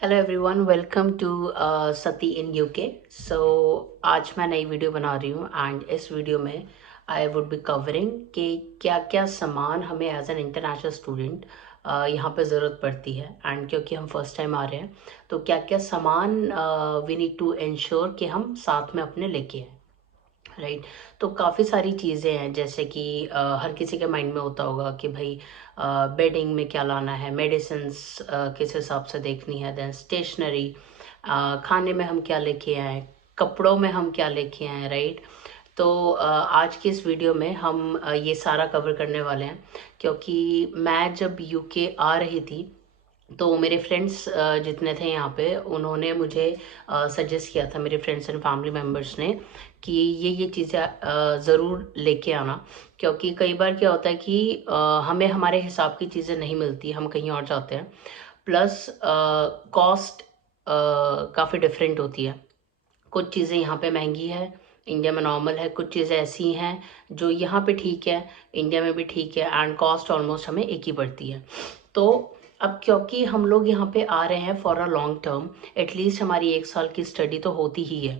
Hello everyone, welcome to Sati in UK. So आज मैं नई वीडियो बना रही हूँ एंड इस वीडियो में आई वुड बी कवरिंग कि क्या क्या सामान हमें एज एन इंटरनेशनल स्टूडेंट यहाँ पे ज़रूरत पड़ती है। एंड क्योंकि हम फर्स्ट टाइम आ रहे हैं तो क्या क्या सामान वी नीड टू इंश्योर कि हम साथ में अपने लेके आए। राइट। तो काफ़ी सारी चीज़ें हैं जैसे कि हर किसी के माइंड में होता होगा कि भाई बेडिंग में क्या लाना है, मेडिसिन्स किस हिसाब से देखनी है, देन स्टेशनरी, खाने में हम क्या लेके आए, कपड़ों में हम क्या लेके आए। राइट। तो आज की इस वीडियो में हम ये सारा कवर करने वाले हैं क्योंकि मैं जब यूके आ रही थी तो मेरे फ्रेंड्स जितने थे यहाँ पे उन्होंने मुझे सजेस्ट किया था, मेरे फ्रेंड्स एंड फैमिली मेम्बर्स ने, कि ये चीज़ें ज़रूर लेके आना। क्योंकि कई बार क्या होता है कि हमें हमारे हिसाब की चीज़ें नहीं मिलती, हम कहीं और जाते हैं। प्लस कॉस्ट काफ़ी डिफरेंट होती है। कुछ चीज़ें यहाँ पे महंगी है, इंडिया में नॉर्मल है। कुछ चीज़ें ऐसी हैं जो यहाँ पे ठीक है, इंडिया में भी ठीक है, एंड कॉस्ट ऑलमोस्ट हमें एक ही पड़ती है। तो अब क्योंकि हम लोग यहाँ पे आ रहे हैं for a long term, at least हमारी 1 साल की स्टडी तो होती ही है।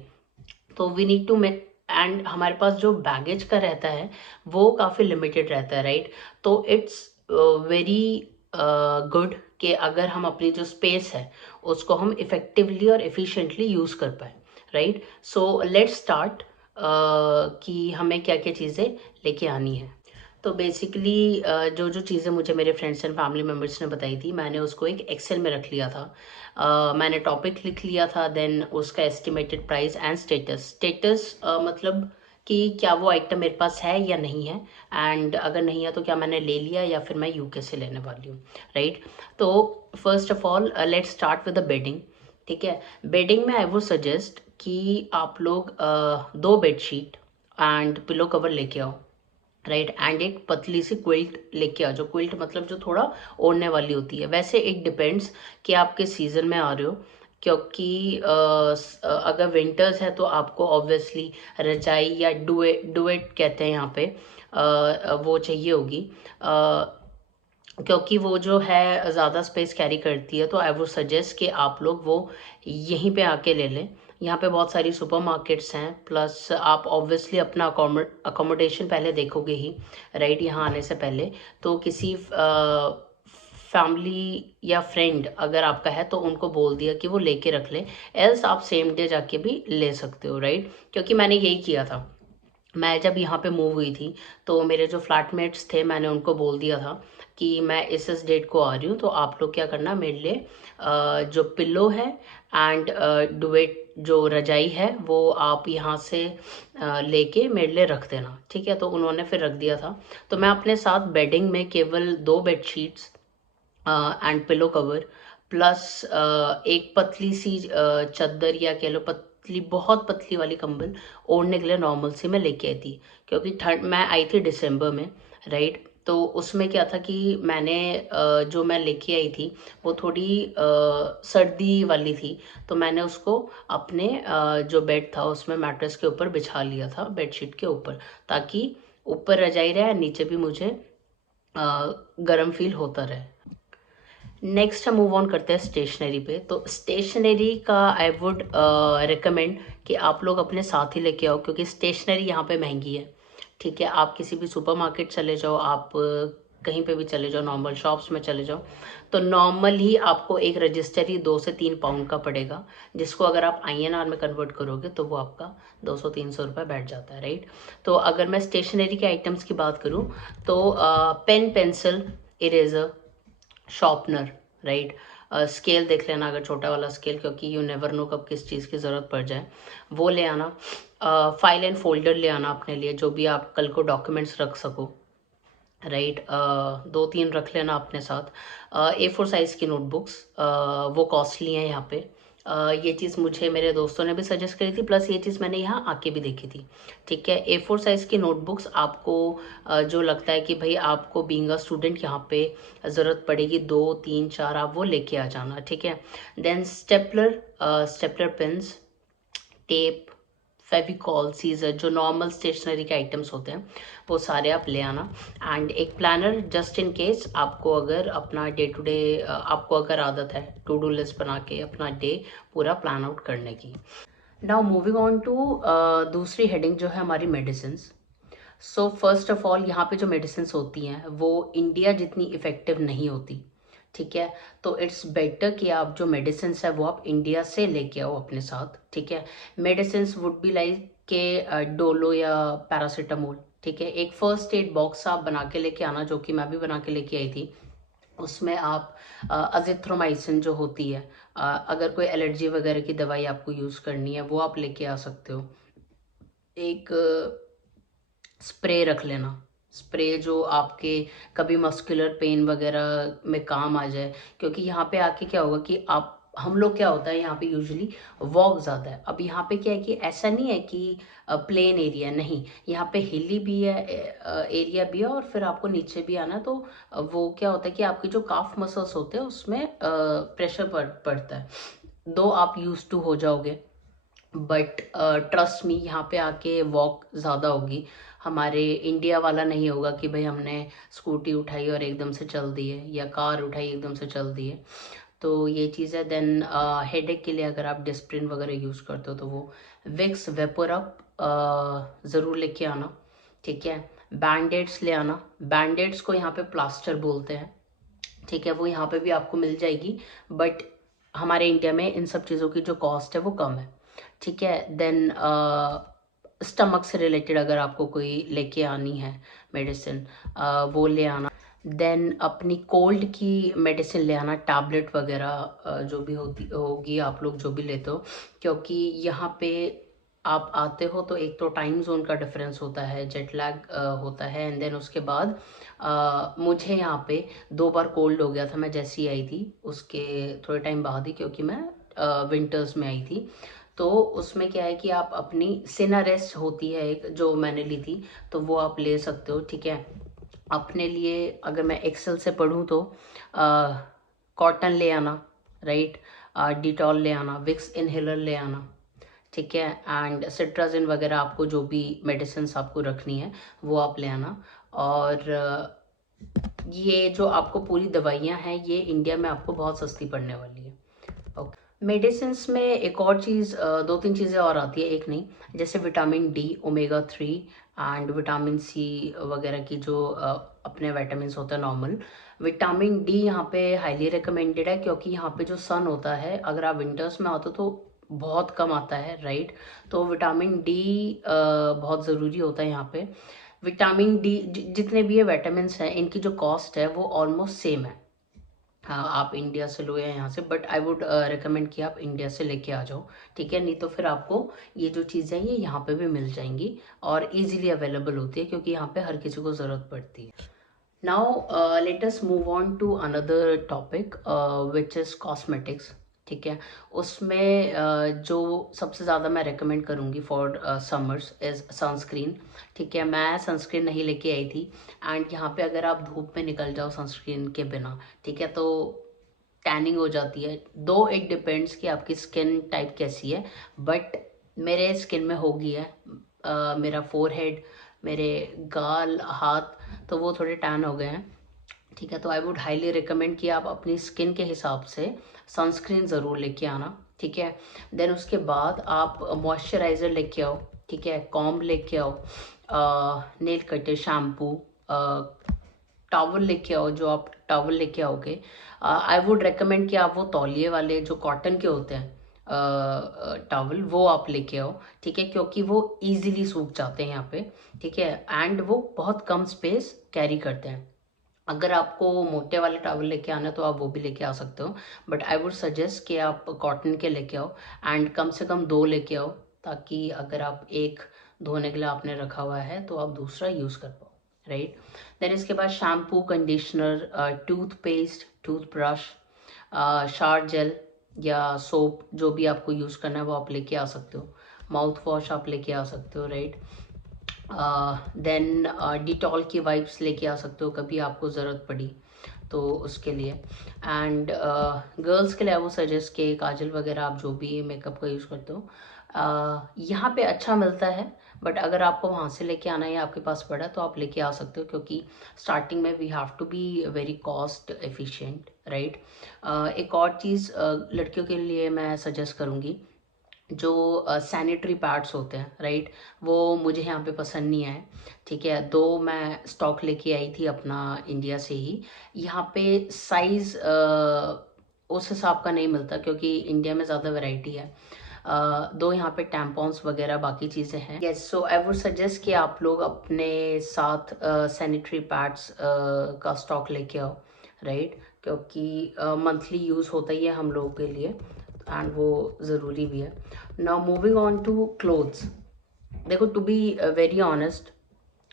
तो वी नीड टू एंड हमारे पास जो बैगेज का रहता है वो काफ़ी लिमिटेड रहता है। राइट। तो इट्स वेरी गुड कि अगर हम अपनी जो स्पेस है उसको हम इफ़ेक्टिवली और एफिशिएंटली यूज़ कर पाए। राइट। सो लेट्स स्टार्ट कि हमें क्या क्या चीज़ें लेके आनी है। तो बेसिकली जो जो चीज़ें मुझे मेरे फ्रेंड्स एंड फैमिली मेम्बर्स ने बताई थी, मैंने उसको एक एक्सेल में रख लिया था। मैंने टॉपिक लिख लिया था, देन उसका estimated price and status. Status मतलब कि क्या वो आइटम मेरे पास है या नहीं है, एंड अगर नहीं है तो क्या मैंने ले लिया या फिर मैं यूके से लेने वाली हूँ। राइट। तो first of all let's start with the bedding. ठीक है। बेडिंग में आई वुड सजेस्ट कि आप लोग 2 बेडशीट एंड पिलो कवर लेके आओ। राइट। एंड एक पतली सी क्विल्ट लेके आ जाओ। क्विल्ट मतलब जो थोड़ा ओढ़ने वाली होती है। वैसे इट डिपेंड्स कि आप किस सीजन में आ रहे हो। क्योंकि अगर विंटर्स है तो आपको ऑब्वियसली रजाई या डुएट डुएट कहते हैं यहाँ पे, वो चाहिए होगी। क्योंकि वो जो है ज़्यादा स्पेस कैरी करती है, तो आई वुड सजेस्ट कि आप लोग वो यहीं पे आके ले लें। यहाँ पे बहुत सारी सुपरमार्केट्स हैं, प्लस आप ऑब्वियसली अपना अकोमोडेशन पहले देखोगे ही। राइट। यहाँ आने से पहले तो किसी फैमिली या फ्रेंड अगर आपका है तो उनको बोल दिया कि वो लेके रख ले, एल्स आप सेम डे जाके भी ले सकते हो। राइट। क्योंकि मैंने यही किया था। मैं जब यहाँ पे मूव हुई थी तो मेरे जो फ्लैटमेट्स थे मैंने उनको बोल दिया था कि मैं इस डेट को आ रही हूँ, तो आप लोग क्या करना, मेरे लिए जो पिल्लो है एंड डुवेट जो रजाई है वो आप यहाँ से लेके मेरे लिए रख देना। ठीक है। तो उन्होंने फिर रख दिया था। तो मैं अपने साथ बेडिंग में केवल 2 bedsheets and pillow cover, plus एक पतली सी चादर या कह लो पतली, बहुत पतली वाली कंबल ओढ़ने के लिए नॉर्मल सी मैं लेके आई थी। क्योंकि ठंड, मैं आई थी दिसंबर में। राइट। तो उसमें क्या था कि मैंने जो मैं लेके आई थी वो थोड़ी सर्दी वाली थी। तो मैंने उसको अपने जो बेड था उसमें मैट्रेस के ऊपर बिछा लिया था, बेडशीट के ऊपर, ताकि ऊपर रजाई रहे नीचे भी मुझे गर्म फील होता रहे। नेक्स्ट हम मूव ऑन करते हैं स्टेशनरी पे। तो स्टेशनरी का आई वुड रिकमेंड कि आप लोग अपने साथ ही लेके आओ, क्योंकि स्टेशनरी यहाँ पे महंगी है। ठीक है। आप किसी भी सुपरमार्केट चले जाओ, आप कहीं पे भी चले जाओ, नॉर्मल शॉप्स में चले जाओ, तो नॉर्मल ही आपको एक रजिस्टर ही 2 से 3 पाउंड का पड़ेगा, जिसको अगर आप INR में कन्वर्ट करोगे तो वो आपका 200-300 रुपये बैठ जाता है। राइट। तो अगर मैं स्टेशनरी के आइटम्स की बात करूँ तो pen, pencil, eraser, sharpener. Right. Scale देख लेना, अगर छोटा वाला स्केल, क्योंकि यू नेवर नो कब किस चीज़ की ज़रूरत पड़ जाए, वो ले आना। फाइल एंड फोल्डर ले आना अपने लिए, जो भी आप कल को डॉक्यूमेंट्स रख सको। राइट। 2-3 रख लेना अपने साथ। A4 साइज़ की नोटबुक्स, वो कॉस्टली हैं यहाँ पे। ये चीज़ मुझे मेरे दोस्तों ने भी सजेस्ट करी थी, प्लस ये चीज़ मैंने यहाँ आके भी देखी थी। ठीक है। A4 साइज़ की नोटबुक्स आपको जो लगता है कि भाई आपको बीइंग अ स्टूडेंट यहाँ पे ज़रूरत पड़ेगी, 2-3-4 आप वो लेके आ जाना। ठीक है। Then stapler, stapler pens, tape, Fevicol, scissor, जो नॉर्मल स्टेशनरी के आइटम्स होते हैं वो सारे आप ले आना। एंड एक प्लानर जस्ट इन केस आपको अगर अपना डे टू डे, आपको अगर आदत है टू डू लिस्ट बना के अपना डे पूरा प्लान आउट करने की। नाउ मूविंग ऑन टू दूसरी हेडिंग जो है हमारी medicines. So first of all यहाँ पे जो मेडिसिन्स होती हैं वो इंडिया जितनी इफ़ेक्टिव नहीं होती, ठीक है। तो इट्स बेटर कि आप जो मेडिसिन्स है वो आप इंडिया से लेके आओ अपने साथ, ठीक है। मेडिसिन्स वुड बी लाइक के डोलो या पैरासीटामोल, ठीक है। एक फर्स्ट एड बॉक्स आप बना के लेके आना, जो कि मैं भी बना के लेके आई थी। उसमें आप अजिथ्रोमाइसिन जो होती है, अगर कोई एलर्जी वगैरह की दवाई आपको यूज़ करनी है वो आप लेके आ सकते हो। एक स्प्रे रख लेना, स्प्रे जो आपके कभी मस्कुलर पेन वगैरह में काम आ जाए। क्योंकि यहाँ पे आके क्या होगा कि आप, हम लोग क्या होता है यहाँ पे यूजुअली वॉक ज़्यादा है। अब यहाँ पे क्या है कि ऐसा नहीं है कि प्लेन एरिया, नहीं, यहाँ पे हिली भी है, एरिया भी है, और फिर आपको नीचे भी आना है। तो वो क्या होता है कि आपके जो काफ मसल्स होते हैं उसमें प्रेशर पड़ता है, दो आप यूज टू हो जाओगे। बट ट्रस्ट मी, यहाँ पे आके वॉक ज़्यादा होगी। हमारे इंडिया वाला नहीं होगा कि भाई हमने स्कूटी उठाई और एकदम से चल दिए, या कार उठाई एकदम से चल दिए। तो ये चीज़ है। देन हेडेक के लिए अगर आप डिस्प्रिन वगैरह यूज़ करते हो तो वो विक्स वेपोरअप ज़रूर लेके आना, ठीक है। बैंडेड्स ले आना। बैंडेड्स को यहाँ पे प्लास्टर बोलते हैं, ठीक है। वो यहाँ पे भी आपको मिल जाएगी, बट हमारे इंडिया में इन सब चीज़ों की जो कॉस्ट है वो कम है, ठीक है। देन स्टमक से रिलेटेड अगर आपको कोई लेके आनी है मेडिसिन, वो ले आना। देन अपनी कोल्ड की मेडिसिन ले आना, टैबलेट वगैरह जो भी होती होगी आप लोग जो भी लेते हो। क्योंकि यहाँ पे आप आते हो तो एक तो टाइम जोन का डिफरेंस होता है, जेट लैग होता है, एंड देन उसके बाद मुझे यहाँ पे 2 बार कोल्ड हो गया था। मैं जैसी आई थी उसके थोड़े टाइम बाद ही, क्योंकि मैं विंटर्स में आई थी। तो उसमें क्या है कि आप अपनी सिनारेस्ट होती है एक, जो मैंने ली थी, तो वो आप ले सकते हो, ठीक है। अपने लिए अगर मैं एक्सेल से पढ़ूँ तो कॉटन ले आना, राइट, डिटॉल ले आना, विक्स इनहेलर ले आना, ठीक है। एंड सिट्राजिन वगैरह आपको जो भी मेडिसिन आपको रखनी है वो आप ले आना। और ये जो आपको पूरी दवाइयाँ हैं ये इंडिया में आपको बहुत सस्ती पड़ने वाली है। मेडिसिन्स में एक और चीज़, 2-3 चीज़ें और आती है, एक नहीं, जैसे vitamin D, omega 3 and vitamin C वगैरह की जो अपने विटामिन होते हैं नॉर्मल। विटामिन डी यहाँ पे हाईली रिकमेंडेड है, क्योंकि यहाँ पे जो सन होता है अगर आप विंटर्स में आते हो तो बहुत कम आता है, राइट। तो विटामिन डी बहुत ज़रूरी होता है यहाँ पे। विटामिन डी जितने भी ये विटामिन हैं इनकी जो कॉस्ट है वो ऑलमोस्ट सेम है। हाँ, आप इंडिया से लो या यहाँ से, बट आई वुड रिकमेंड कि आप इंडिया से लेके आ जाओ, ठीक है। नहीं तो फिर आपको ये जो चीज़ें हैं ये यहाँ पे भी मिल जाएंगी और इजीली अवेलेबल होती है, क्योंकि यहाँ पे हर किसी को ज़रूरत पड़ती है। Now let us move on to another topic which is cosmetics, ठीक है। उसमें जो सबसे ज़्यादा मैं रेकमेंड करूँगी फॉर समर्स इज़ सनस्क्रीन, ठीक है। मैं सनस्क्रीन नहीं लेके आई थी, एंड यहाँ पे अगर आप धूप में निकल जाओ सनस्क्रीन के बिना, ठीक है, तो टैनिंग हो जाती है। दो इट डिपेंड्स कि आपकी स्किन टाइप कैसी है, बट मेरे स्किन में हो गई है। मेरा फोरहेड, मेरे गाल, हाथ, तो वो थोड़े टैन हो गए हैं, ठीक है। तो आई वुड हाईली रिकमेंड कि आप अपनी स्किन के हिसाब से सनस्क्रीन ज़रूर लेके आना, ठीक है। देन उसके बाद आप मॉइस्चराइज़र लेके आओ, ठीक है, कॉम्ब लेके आओ, नेल कटर, शैम्पू, टॉवल लेके आओ। जो आप टॉवल लेके आओगे, आई वुड रिकमेंड कि आप वो तौलिए वाले जो कॉटन के होते हैं टॉवल, वो आप लेके आओ, ठीक है, क्योंकि वो इजीली सूख जाते हैं यहाँ पे, ठीक है, एंड वो बहुत कम स्पेस कैरी करते हैं। अगर आपको मोटे वाले टॉवल लेके आना है तो आप वो भी लेके आ सकते हो, बट आई वुड सजेस्ट कि आप कॉटन के लेके आओ, एंड कम से कम 2 लेके आओ, ताकि अगर आप एक धोने के लिए आपने रखा हुआ है तो आप दूसरा यूज़ कर पाओ, राइट। देन इसके बाद shampoo, conditioner, toothpaste, toothbrush, shower gel या सोप, जो भी आपको यूज़ करना है वो आप लेके आ सकते हो। माउथ वॉश आप लेके आ सकते हो, राइट। देन डिटॉल की वाइप्स लेके आ सकते हो कभी आपको ज़रूरत पड़ी तो उसके लिए। एंड गर्ल्स के लिए आई वो सजेस्ट कि काजल वगैरह आप जो भी मेकअप का यूज़ करते हो यहाँ पे अच्छा मिलता है, बट अगर आपको वहाँ से लेके आना है या आपके पास पड़ा तो आप लेके आ सकते हो, क्योंकि स्टार्टिंग में we have to be very cost efficient, right. एक और चीज़ लड़कियों के लिए मैं सजेस्ट करूँगी, जो सैनिटरी पैड्स होते हैं, राइट, वो मुझे यहाँ पे पसंद नहीं आए। ठीक है, दो मैं स्टॉक लेके आई थी अपना इंडिया से ही। यहाँ पे साइज़ उस हिसाब का नहीं मिलता, क्योंकि इंडिया में ज़्यादा वैरायटी है। दो यहाँ पे टैम्पॉन्स वगैरह बाकी चीज़ें हैं। Yes, so I would suggest कि आप लोग अपने साथ सैनिटरी पैड्स का स्टॉक लेके आओ, राइट, क्योंकि मंथली यूज़ होता ही है हम लोगों के लिए, एंड वो ज़रूरी भी है। Now moving on to clothes. देखो, टू बी वेरी ऑनेस्ट,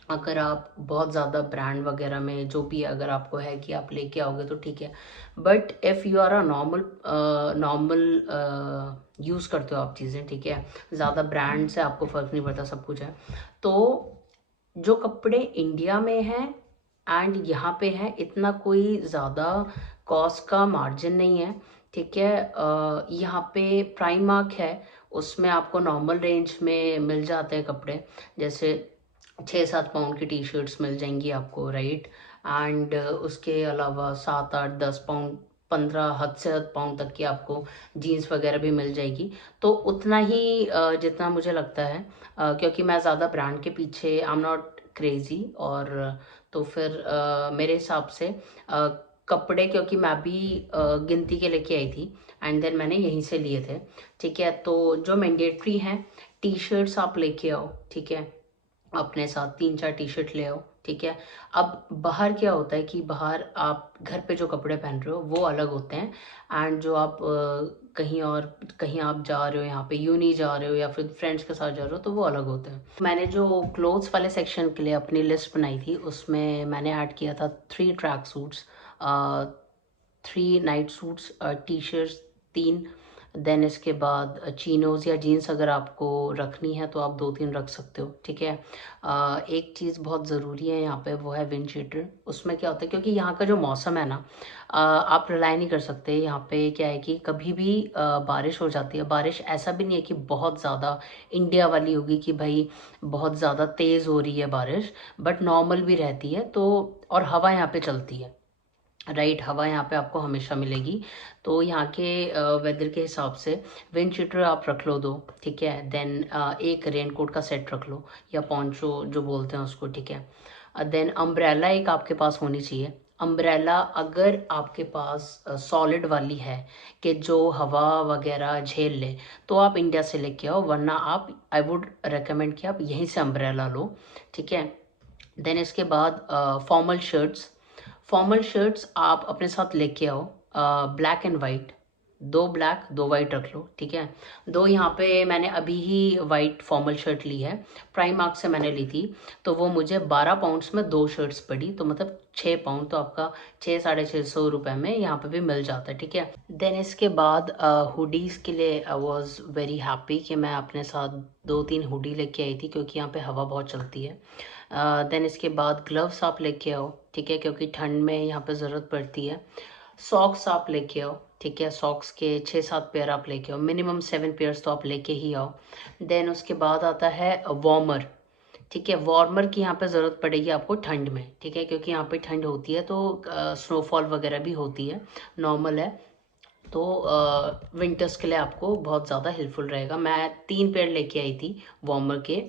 अगर आप बहुत ज़्यादा ब्रांड वगैरह में जो भी अगर आपको है कि आप लेके आओगे तो ठीक है, but if you are a normal normal use करते हो आप चीज़ें, ठीक है, ज़्यादा ब्रांड से आपको फ़र्क नहीं पड़ता, सब कुछ है, तो जो कपड़े इंडिया में हैं एंड यहाँ पे हैं, इतना कोई ज़्यादा कॉस्ट का मार्जिन नहीं है। ठीक है, यहाँ पे प्राइमार्क है, उसमें आपको नॉर्मल रेंज में मिल जाते हैं कपड़े, जैसे 6-7 पाउंड की टी शर्ट्स मिल जाएंगी आपको, राइट, एंड उसके अलावा 7-8-10 पाउंड, 15, हद से हद पाउंड तक की आपको जीन्स वगैरह भी मिल जाएगी। तो उतना ही जितना मुझे लगता है, क्योंकि मैं ज़्यादा ब्रांड के पीछे आई एम नॉट क्रेजी, और तो फिर मेरे हिसाब से कपड़े, क्योंकि मैं भी गिनती के लेके आई थी एंड देन मैंने यहीं से लिए थे। ठीक है, तो जो मैंडेटरी हैं, टी शर्ट्स आप लेके आओ, ठीक है, अपने साथ 3-4 टी शर्ट ले आओ। ठीक है, अब बाहर क्या होता है कि बाहर आप घर पे जो कपड़े पहन रहे हो वो अलग होते हैं, एंड जो आप कहीं और, कहीं आप जा रहे हो, यहाँ पे यूनी जा रहे हो या फिर फ्रेंड्स के साथ जा रहे हो, तो वो अलग होते हैं। मैंने जो क्लोथ्स वाले सेक्शन के लिए अपनी लिस्ट बनाई थी, उसमें मैंने ऐड किया था 3 track suits, 3 night suits, T shirts 3, then इसके बाद चीनोज या जीन्स अगर आपको रखनी है तो आप 2-3 रख सकते हो। ठीक है, एक चीज़ बहुत ज़रूरी है यहाँ पे, वो है विंड शीटर। उसमें क्या होता है, क्योंकि यहाँ का जो मौसम है ना, आप रिलाई नहीं कर सकते। यहाँ पे क्या है कि कभी भी बारिश हो जाती है। बारिश ऐसा भी नहीं है कि बहुत ज़्यादा इंडिया वाली होगी कि भाई बहुत ज़्यादा तेज़ हो रही है बारिश, बट नॉर्मल भी रहती है। तो और हवा यहाँ पे चलती है, राइट, हवा यहाँ पे आपको हमेशा मिलेगी। तो यहाँ के वेदर के हिसाब से विंड शीटर आप रख लो 2, ठीक है, देन एक रेनकोट का सेट रख लो, या पोंचो जो बोलते हैं उसको, ठीक है। देन अम्ब्रेला एक आपके पास होनी चाहिए। अम्ब्रेला अगर आपके पास सॉलिड वाली है कि जो हवा वगैरह झेल ले, तो आप इंडिया से लेके आओ, वरना आप, आई वुड रेकमेंड कि आप यहीं से अम्ब्रेला लो। ठीक है, देन इसके बाद फॉर्मल शर्ट्स आप अपने साथ लेके आओ, black and white, 2 black 2 white रख लो। ठीक है, दो यहाँ पे मैंने अभी ही वाइट फॉर्मल शर्ट ली है, प्राइमार्क से मैंने ली थी, तो वो मुझे 12 पाउंड्स में 2 शर्ट्स पड़ी, तो मतलब 6 पाउंड, तो आपका 600-650 रुपये में यहाँ पे भी मिल जाता है। ठीक है, देन इसके बाद हुडीज़ के लिए आई वॉज वेरी हैप्पी कि मैं अपने साथ 2-3 हुडी लेके आई थी, क्योंकि यहाँ पे हवा बहुत चलती है। देन इसके बाद ग्लव्स आप लेके आओ, ठीक है, क्योंकि ठंड में यहाँ पे ज़रूरत पड़ती है। सॉक्स आप लेके आओ, ठीक है, सॉक्स के 6-7 पेयर आप लेके आओ, मिनिमम 7 पेयर्स तो आप लेके ही आओ। देन उसके बाद आता है वार्मर। ठीक है, वार्मर की यहाँ पे ज़रूरत पड़ेगी आपको ठंड में, ठीक है, क्योंकि यहाँ पे ठंड होती है, तो स्नोफॉल वगैरह भी होती है, नॉर्मल है, तो विंटर्स के लिए आपको बहुत ज़्यादा हेल्पफुल रहेगा। मैं 3 पेयर लेके आई थी वार्मर के,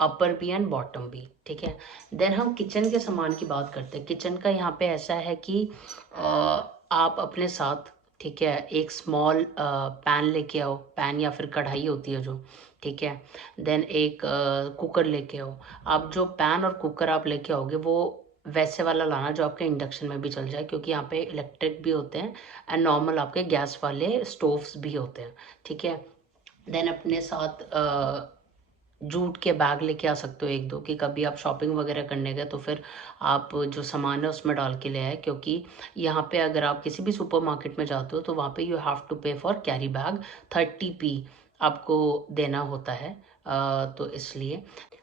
अपर भी एंड बॉटम भी। ठीक है, देन हम किचन के सामान की बात करते हैं। किचन का यहाँ पे ऐसा है कि आप अपने साथ, ठीक है, एक स्मॉल पैन लेके आओ, पैन या फिर कढ़ाई होती है जो, ठीक है, देन एक कुकर लेके आओ। आप जो पैन और कुकर आप लेके आओगे वो वैसे वाला लाना जो आपके इंडक्शन में भी चल जाए, क्योंकि यहाँ पे इलेक्ट्रिक भी होते हैं एंड नॉर्मल आपके गैस वाले स्टोव्स भी होते हैं। ठीक है, देन अपने साथ जूट के बैग लेके आ सकते हो 1-2, कि कभी आप शॉपिंग वगैरह करने गए तो फिर आप जो सामान है उसमें डाल के ले आए, क्योंकि यहाँ पे अगर आप किसी भी सुपरमार्केट में जाते हो तो वहाँ पे यू हैव टू पे फॉर कैरी बैग, 30p आपको देना होता है, तो इसलिए।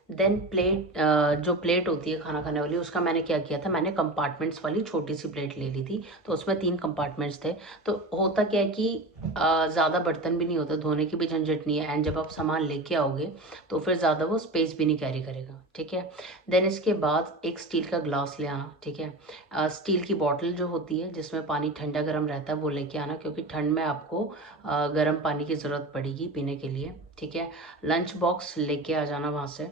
देन प्लेट, जो प्लेट होती है खाना खाने वाली, उसका मैंने क्या किया था, मैंने कंपार्टमेंट्स वाली छोटी सी प्लेट ले ली थी। तो उसमें 3 कंपार्टमेंट्स थे। तो होता क्या है कि ज़्यादा बर्तन भी नहीं होता, धोने की भी झंझट नहीं है, एंड जब आप सामान लेके आओगे तो फिर ज़्यादा वो स्पेस भी नहीं कैरी करेगा, ठीक है। देन इसके बाद एक स्टील का ग्लास ले आना, ठीक है। स्टील की बॉटल जो होती है जिसमें पानी ठंडा गर्म रहता है वो लेके आना, क्योंकि ठंड में आपको गर्म पानी की ज़रूरत पड़ेगी पीने के लिए, ठीक है। लंच बॉक्स लेके आ जाना वहाँ से,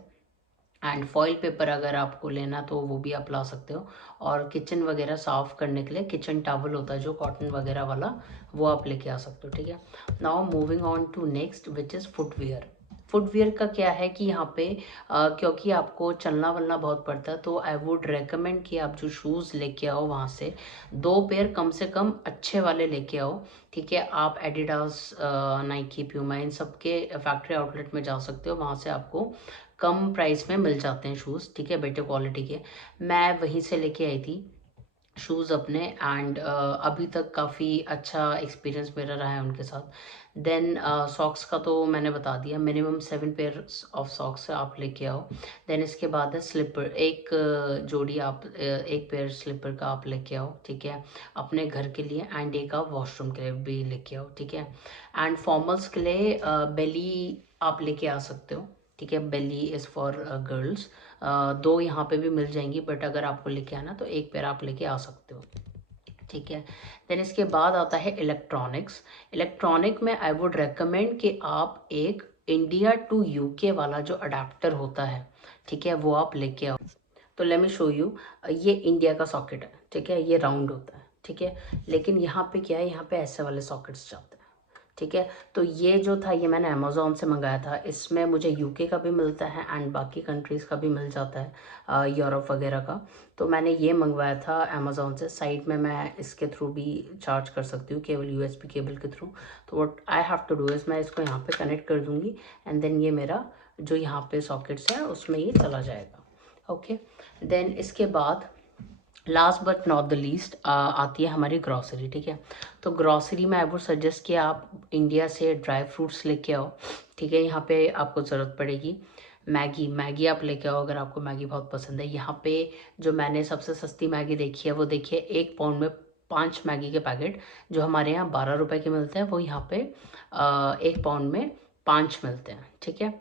एंड फॉइल पेपर अगर आपको लेना तो वो भी आप ला सकते हो। और किचन वगैरह साफ़ करने के लिए किचन टॉवल होता है जो कॉटन वगैरह वाला, वो आप लेके आ सकते हो, ठीक है। Now moving on to next which is footwear. Footwear का क्या है कि यहाँ पे क्योंकि आपको चलना वलना बहुत पड़ता है, तो आई वुड रेकमेंड कि आप जो शूज़ लेके आओ वहाँ से 2 पेयर कम से कम अच्छे वाले लेके आओ, ठीक है। आप एडिडास, नाइकी, प्यूमा इन सब के फैक्ट्री आउटलेट में जा सकते हो, वहाँ से आपको कम प्राइस में मिल जाते हैं शूज़, ठीक है, बेटर क्वालिटी के। मैं वहीं से लेके आई थी शूज़ अपने, एंड अभी तक काफ़ी अच्छा एक्सपीरियंस मेरा रहा है उनके साथ। देन सॉक्स का तो मैंने बता दिया, मिनिमम 7 पेयर ऑफ सॉक्स आप लेके आओ। देन इसके बाद है स्लीपर, एक जोड़ी आप, एक पेयर स्लीपर का आप लेके आओ, ठीक है, अपने घर के लिए, एंड एक आप वॉशरूम के लिए भी लेके आओ, ठीक है। एंड फॉर्मल्स के लिए बेली आप लेके आ सकते हो, ठीक है। बेली इज़ फॉर गर्ल्स। 2 यहाँ पे भी मिल जाएंगी, बट अगर आपको लेके आना तो एक पेयर आप लेके आ सकते हो, ठीक है। देन इसके बाद आता है इलेक्ट्रॉनिक्स। इलेक्ट्रॉनिक में आई वुड रेकमेंड कि आप एक इंडिया टू यूके वाला जो अडेप्टर होता है, ठीक है, वो आप लेके आओ। तो लेट मी शो यू। ये इंडिया का सॉकेट है, ठीक है, ये राउंड होता है, ठीक है। लेकिन यहाँ पे क्या है, यहाँ पे ऐसे वाले सॉकेट्स जाते हैं, ठीक है। तो ये जो था ये मैंने अमेज़ोन से मंगाया था। इसमें मुझे यूके का भी मिलता है एंड बाकी कंट्रीज़ का भी मिल जाता है, यूरोप वगैरह का। तो मैंने ये मंगवाया था अमेज़ोन से। साइड में मैं इसके थ्रू भी चार्ज कर सकती हूँ, केवल यूएसबी केबल के थ्रू। तो what I have to do is मैं इसको यहाँ पे कनेक्ट कर दूँगी, एंड देन ये मेरा जो यहाँ पे सॉकेट्स है उसमें ये चला जाएगा, ओके। देन इसके बाद last but not the least आती है हमारी ग्रॉसरी, ठीक है। तो ग्रॉसरी में आई वुड सजेस्ट कि आप इंडिया से ड्राई फ्रूट्स लेके आओ, ठीक है। यहाँ पे आपको ज़रूरत पड़ेगी मैगी, मैगी आप लेके आओ अगर आपको मैगी बहुत पसंद है। यहाँ पे जो मैंने सबसे सस्ती मैगी देखी है वो देखिए, 1 पाउंड में 5 मैगी के पैकेट, जो हमारे यहाँ 12 रुपए के मिलते हैं, वो यहाँ पे 1 पाउंड में 5 मिलते हैं, ठीक है।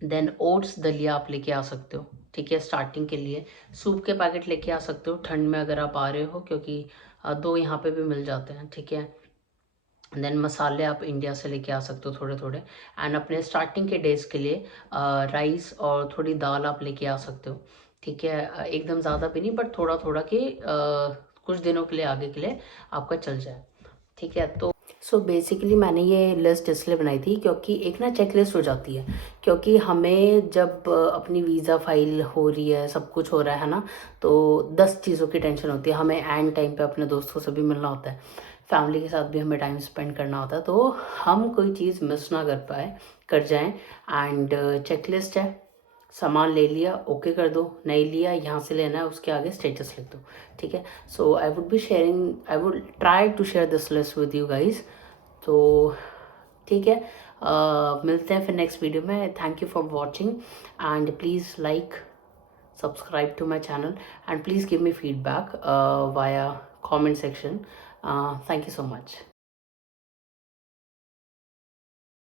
देन ओट्स दलिया आप लेके आ सकते हो, ठीक है, स्टार्टिंग के लिए। सूप के पैकेट लेके आ सकते हो ठंड में अगर आप आ रहे हो, क्योंकि 2 यहाँ पे भी मिल जाते हैं, ठीक है। देन मसाले आप इंडिया से लेके आ सकते हो थोड़े थोड़े, एंड अपने स्टार्टिंग के डेज के लिए राइस और थोड़ी दाल आप लेके आ सकते हो, ठीक है। एकदम ज़्यादा भी नहीं, बट थोड़ा थोड़ा कि कुछ दिनों के लिए, आगे के लिए आपका चल जाए, ठीक है। तो सो बेसिकली मैंने ये लिस्ट इसलिए बनाई थी क्योंकि एक ना चेक लिस्ट हो जाती है, क्योंकि हमें जब अपनी वीज़ा फाइल हो रही है, सब कुछ हो रहा है ना, तो 10 चीज़ों की टेंशन होती है। हमें एंड टाइम पे अपने दोस्तों से भी मिलना होता है, फैमिली के साथ भी हमें टाइम स्पेंड करना होता है, तो हम कोई चीज़ मिस ना कर जाएं। एंड चेक लिस्ट है, सामान ले लिया, ओके कर दो, नहीं लिया, यहाँ से लेना है, उसके आगे स्टेटस लिख दो, ठीक है। So I would try to share this list with you guys. तो ठीक है, मिलते हैं फिर नेक्स्ट वीडियो में। Thank you for watching, and please like, subscribe to my channel, and please give me feedback via comment section. Thank you so much.